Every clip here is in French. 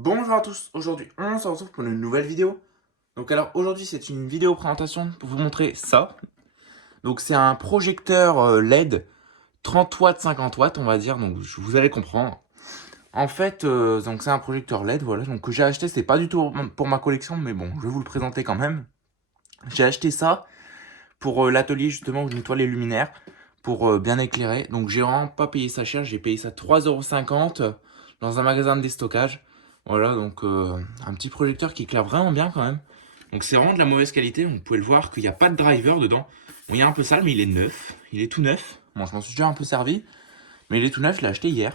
Bonjour à tous, aujourd'hui on se retrouve pour une nouvelle vidéo. Donc alors aujourd'hui c'est une vidéo présentation pour vous montrer ça. Donc c'est un projecteur LED 30 watts, 50 watts on va dire, donc vous allez comprendre. En fait donc c'est un projecteur LED voilà, donc que j'ai acheté, c'est pas du tout pour ma collection mais bon je vais vous le présenter quand même. J'ai acheté ça pour l'atelier justement où je nettoie les luminaires pour bien éclairer. Donc j'ai vraiment pas payé ça cher, j'ai payé ça 3,50 € dans un magasin de déstockage. Voilà, donc un petit projecteur qui éclaire vraiment bien quand même. Donc c'est vraiment de la mauvaise qualité, vous pouvez le voir qu'il n'y a pas de driver dedans. Bon, il est un peu sale mais il est neuf, il est tout neuf. Bon, je m'en suis déjà un peu servi, mais il est tout neuf, je l'ai acheté hier.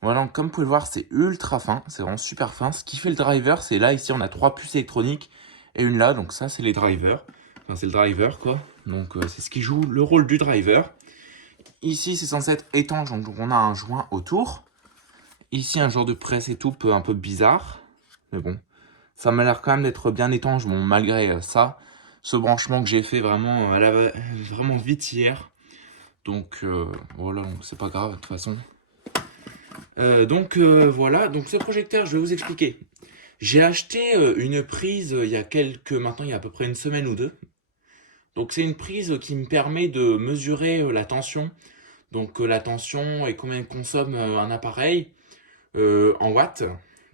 Voilà, donc comme vous pouvez le voir, c'est ultra fin, c'est vraiment super fin. Ce qui fait le driver, c'est là, ici on a 3 puces électroniques et une là, donc ça c'est les drivers. Enfin c'est le driver quoi, donc c'est ce qui joue le rôle du driver. Ici c'est censé être étanche, donc on a un joint autour. Ici un genre de presse et tout, un peu bizarre, mais bon. Ça m'a l'air quand même d'être bien étanche, bon malgré ça. Ce branchement que j'ai fait vraiment, vraiment vite hier. Donc voilà, donc c'est pas grave de toute façon. Voilà, donc ce projecteur, je vais vous expliquer. J'ai acheté une prise il y a maintenant il y a à peu près une semaine ou deux. Donc c'est une prise qui me permet de mesurer la tension. Donc la tension et combien consomme un appareil en watts.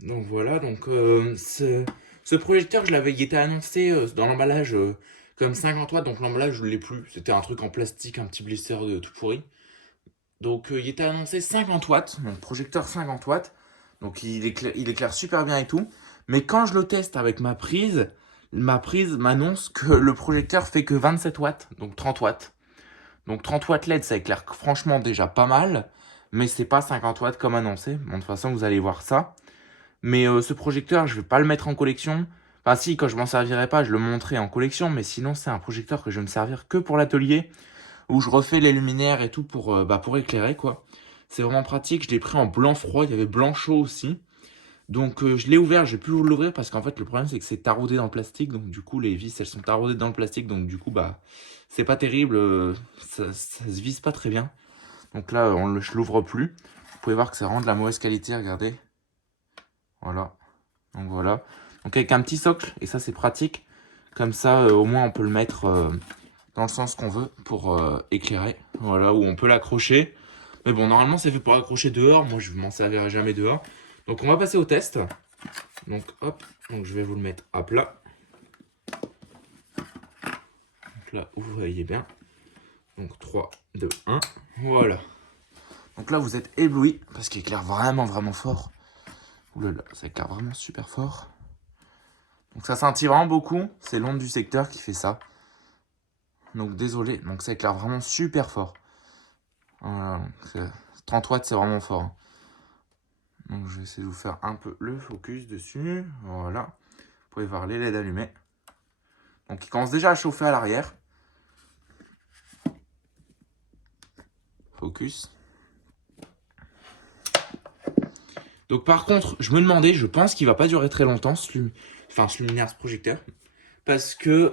Donc voilà, donc ce projecteur, il était annoncé dans l'emballage comme 50 watts, donc l'emballage je ne l'ai plus. C'était un truc en plastique, un petit blister de tout pourri. Donc il était annoncé 50 watts, donc projecteur 50 watts. Donc il éclaire super bien et tout. Mais quand je le teste avec ma prise m'annonce que le projecteur fait que 27 watts, donc 30 watts. Donc 30 watts LED, ça éclaire franchement déjà pas mal. Mais c'est pas 50 watts comme annoncé. Bon, de toute façon, vous allez voir ça. Mais ce projecteur, je vais pas le mettre en collection. Enfin si, quand je m'en servirai pas, je le montrerai en collection. Mais sinon, c'est un projecteur que je vais me servir que pour l'atelier, où je refais les luminaires et tout pour éclairer, quoi. C'est vraiment pratique. Je l'ai pris en blanc froid, il y avait blanc chaud aussi. Donc je l'ai ouvert, j'ai pu l'ouvrir parce qu'en fait le problème c'est que c'est taraudé dans le plastique. Donc du coup les vis elles sont taraudées dans le plastique. Donc du coup c'est pas terrible, ça se vise pas très bien. Donc là je l'ouvre plus. Vous pouvez voir que c'est vraiment de la mauvaise qualité, regardez. Voilà. Donc voilà. Donc avec un petit socle, et ça c'est pratique. Comme ça au moins on peut le mettre dans le sens qu'on veut pour éclairer. Voilà, où on peut l'accrocher. Mais bon, normalement c'est fait pour accrocher dehors. Moi je m'en servirai jamais dehors. Donc on va passer au test. Donc hop, donc je vais vous le mettre à plat. Donc là, vous voyez bien. Donc 3, 2, 1. Voilà. Donc là vous êtes ébloui parce qu'il éclaire vraiment vraiment fort. Oulala, ça éclaire vraiment super fort. Donc ça scintille vraiment beaucoup. C'est l'onde du secteur qui fait ça. Donc désolé, donc ça éclaire vraiment super fort. Voilà, 30 watts c'est vraiment fort. Donc je vais essayer de vous faire un peu le focus dessus. Voilà. Vous pouvez voir les LED allumés. Donc il commence déjà à chauffer à l'arrière. Focus. Donc par contre, je me demandais, je pense qu'il va pas durer très longtemps ce luminaire, ce projecteur. Parce qu'en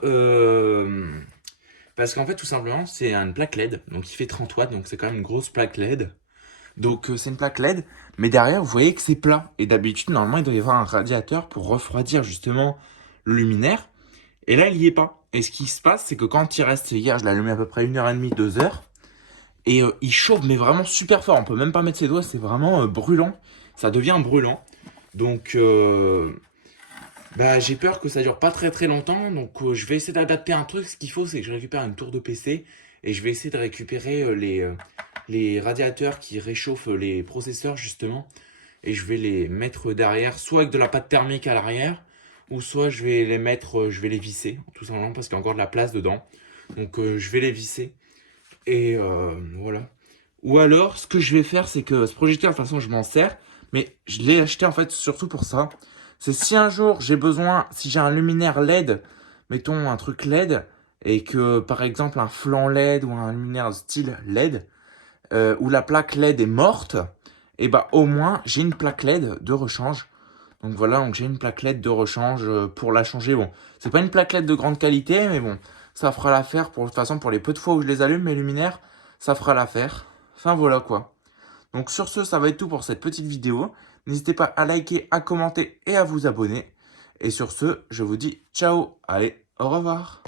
fait tout simplement c'est une plaque LED. Donc il fait 30 watts, donc c'est quand même une grosse plaque LED. Donc c'est une plaque LED, mais derrière vous voyez que c'est plat. Et d'habitude normalement il doit y avoir un radiateur pour refroidir justement le luminaire. Et là il n'y est pas. Et ce qui se passe c'est que quand il reste, hier je l'ai allumé à peu près 1h30, 2h. Et il chauffe mais vraiment super fort. On peut même pas mettre ses doigts, c'est vraiment brûlant. Ça devient brûlant. Donc j'ai peur que ça dure pas très très longtemps. Donc je vais essayer d'adapter un truc. Ce qu'il faut c'est que je récupère une tour de PC. Et je vais essayer de récupérer les radiateurs qui réchauffent les processeurs justement. Et je vais les mettre derrière, soit avec de la pâte thermique à l'arrière, ou soit je vais les mettre, je vais les visser, tout simplement parce qu'il y a encore de la place dedans. Donc je vais les visser. Et voilà. Ou alors, ce que je vais faire, c'est que ce projecteur, de toute façon, je m'en sers. Mais je l'ai acheté, en fait, surtout pour ça. C'est si un jour, j'ai besoin, si j'ai un luminaire LED, mettons un truc LED, et que, par exemple, un flanc LED ou un luminaire style LED, où la plaque LED est morte, et bah, au moins, j'ai une plaque LED de rechange. Donc voilà, donc j'ai une plaque LED de rechange pour la changer. Bon, c'est pas une plaque LED de grande qualité, mais bon, ça fera l'affaire. De toute façon, pour les peu de fois où je les allume, mes luminaires, ça fera l'affaire. Enfin voilà quoi. Donc sur ce, ça va être tout pour cette petite vidéo. N'hésitez pas à liker, à commenter et à vous abonner. Et sur ce, je vous dis ciao. Allez, au revoir.